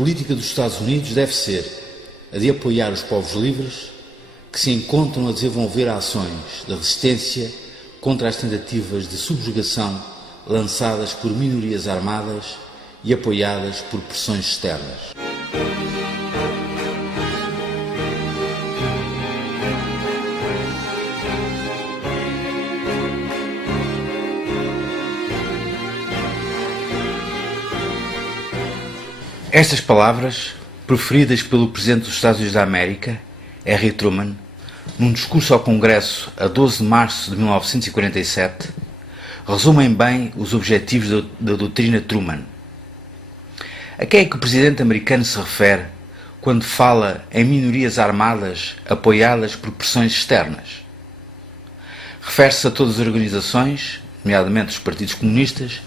política dos Estados Unidos deve ser a de apoiar os povos livres que se encontram a desenvolver ações de resistência contra as tentativas de subjugação lançadas por minorias armadas e apoiadas por pressões externas. Estas palavras, proferidas pelo Presidente dos Estados Unidos da América, Harry Truman, num discurso ao Congresso a 12 de março de 1947, resumem bem os objetivos da doutrina Truman. A quem é que o Presidente americano se refere quando fala em minorias armadas apoiadas por pressões externas? Refere-se a todas as organizações, nomeadamente os partidos comunistas,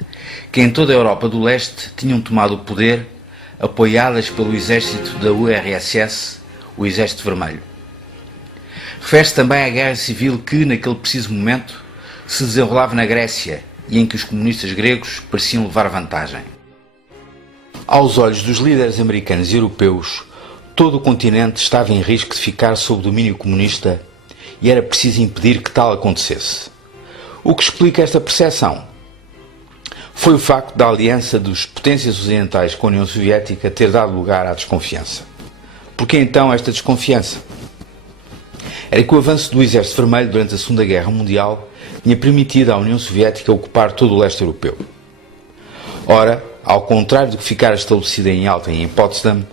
que em toda a Europa do Leste tinham tomado o poder, apoiadas pelo exército da URSS, o Exército Vermelho. Refere-se também à guerra civil que, naquele preciso momento, se desenrolava na Grécia e em que os comunistas gregos pareciam levar vantagem. Aos olhos dos líderes americanos e europeus, todo o continente estava em risco de ficar sob domínio comunista e era preciso impedir que tal acontecesse. O que explica esta percepção? Foi o facto da aliança das potências ocidentais com a União Soviética ter dado lugar à desconfiança. Por que então esta desconfiança? Era que o avanço do Exército Vermelho durante a Segunda Guerra Mundial tinha permitido à União Soviética ocupar todo o leste europeu. Ora, ao contrário do que ficara estabelecido em Yalta e em Potsdam,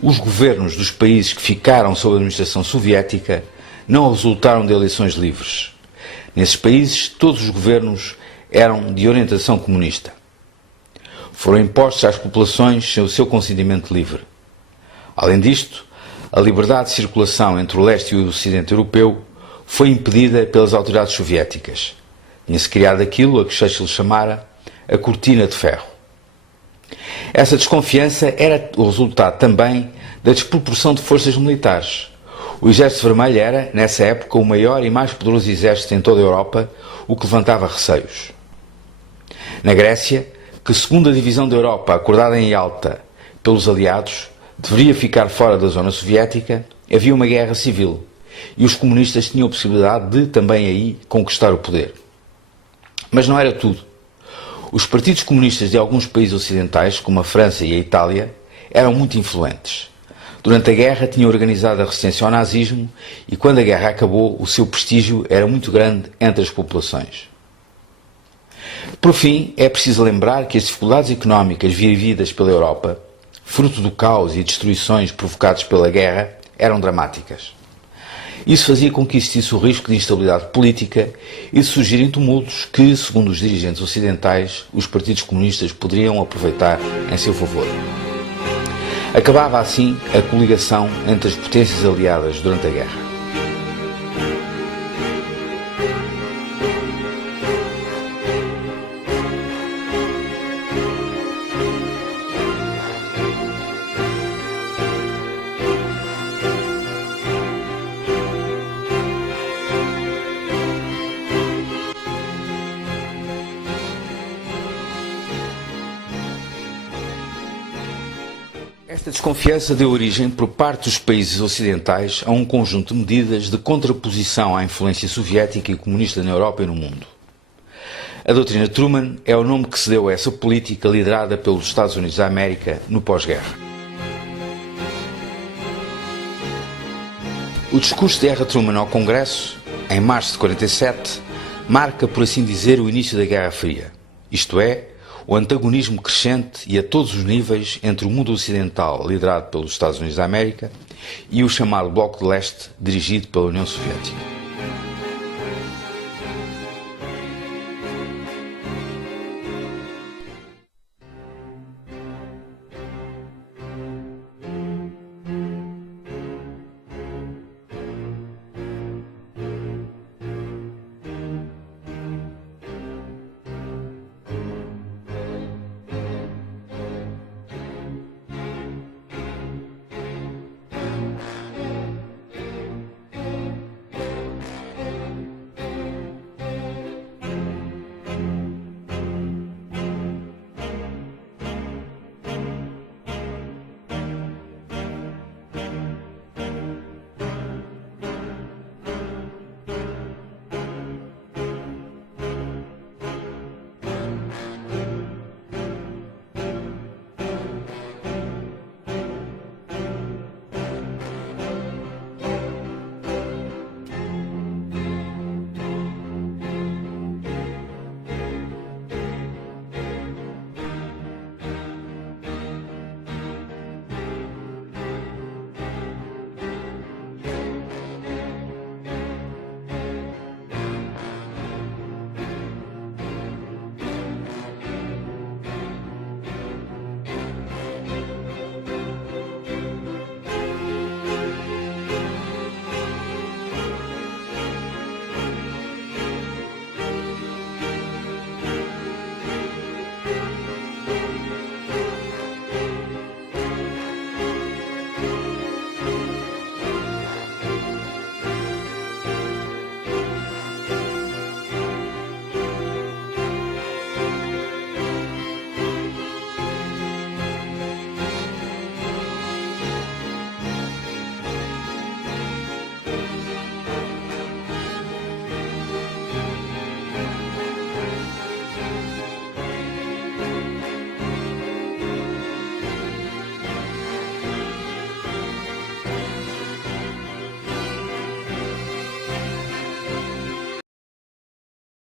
os governos dos países que ficaram sob a administração soviética não resultaram de eleições livres. Nesses países, todos os governos eram de orientação comunista. Foram impostos às populações sem o seu consentimento livre. Além disto, a liberdade de circulação entre o leste e o ocidente europeu foi impedida pelas autoridades soviéticas. Tinha-se criado aquilo a que Churchill chamara a cortina de ferro. Essa desconfiança era o resultado também da desproporção de forças militares. O Exército Vermelho era, nessa época, o maior e mais poderoso exército em toda a Europa, o que levantava receios. Na Grécia, que segundo a divisão da Europa acordada em Yalta pelos aliados, deveria ficar fora da zona soviética, havia uma guerra civil e os comunistas tinham a possibilidade de também aí conquistar o poder. Mas não era tudo. Os partidos comunistas de alguns países ocidentais, como a França e a Itália, eram muito influentes. Durante a guerra tinham organizado a resistência ao nazismo e quando a guerra acabou o seu prestígio era muito grande entre as populações. Por fim, é preciso lembrar que as dificuldades económicas vividas pela Europa, fruto do caos e destruições provocados pela guerra, eram dramáticas. Isso fazia com que existisse o risco de instabilidade política e de surgirem tumultos que, segundo os dirigentes ocidentais, os partidos comunistas poderiam aproveitar em seu favor. Acabava assim a coligação entre as potências aliadas durante a guerra. Esta desconfiança deu origem, por parte dos países ocidentais, a um conjunto de medidas de contraposição à influência soviética e comunista na Europa e no mundo. A doutrina Truman é o nome que se deu a essa política liderada pelos Estados Unidos da América no pós-guerra. O discurso de Harry Truman ao Congresso, em março de 1947, marca, por assim dizer, o início da Guerra Fria, isto é, o antagonismo crescente e a todos os níveis entre o mundo ocidental, liderado pelos Estados Unidos da América, e o chamado Bloco de Leste, dirigido pela União Soviética.